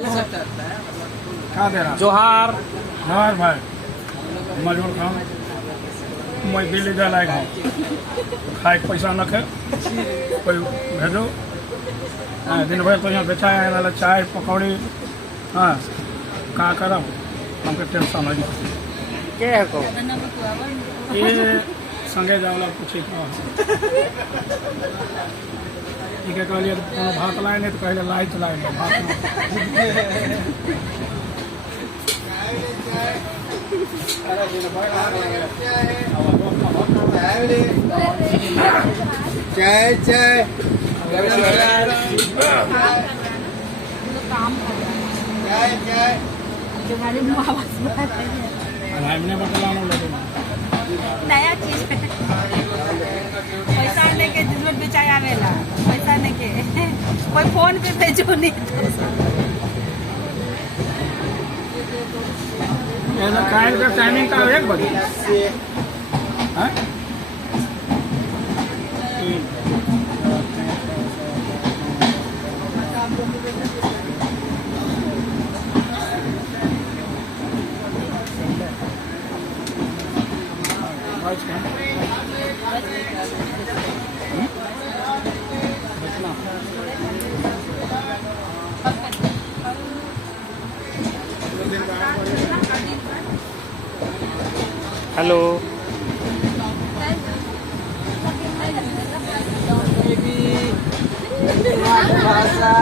क्या दे रहा? जोहार जोहार भाई, मजबूर खान मैं दिल्ली जा लायक हूँ, खाए के पैसा न खे कोई भेजो। दिन भर तो यहाँ बेचा है चाय पकौड़ी। हाँ कहाँ करब हमके टेंशन हो जाए। के है को ये संगे जावला पूछे ठीक है कहलिए कोनो भात लाए नहीं तो कहले लाइट लाए भात चाय चाय नया चीज पैसा लेके जिसमें बेचाया आवेला पैसा लेके कोई फोन पे भेजो नहीं खाने का टाइमिंग का 1 बजे। हाँ? हेलो भाषा